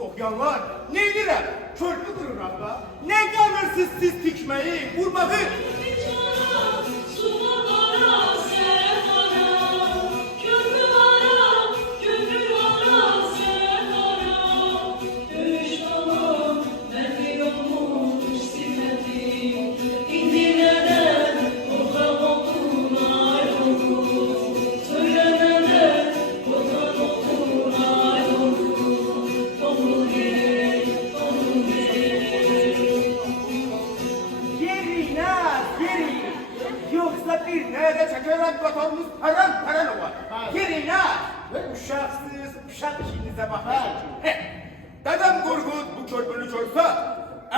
okuyanlar neydiler? Körlü durur abla. Ne kalırsız siz tikmeyi, vurmağı. Yoksa bir nerede çekerek vatanımız paran olur. Yerine ve uşaksız uşak işinize bakar. Dedem Korkut bu körpünü görse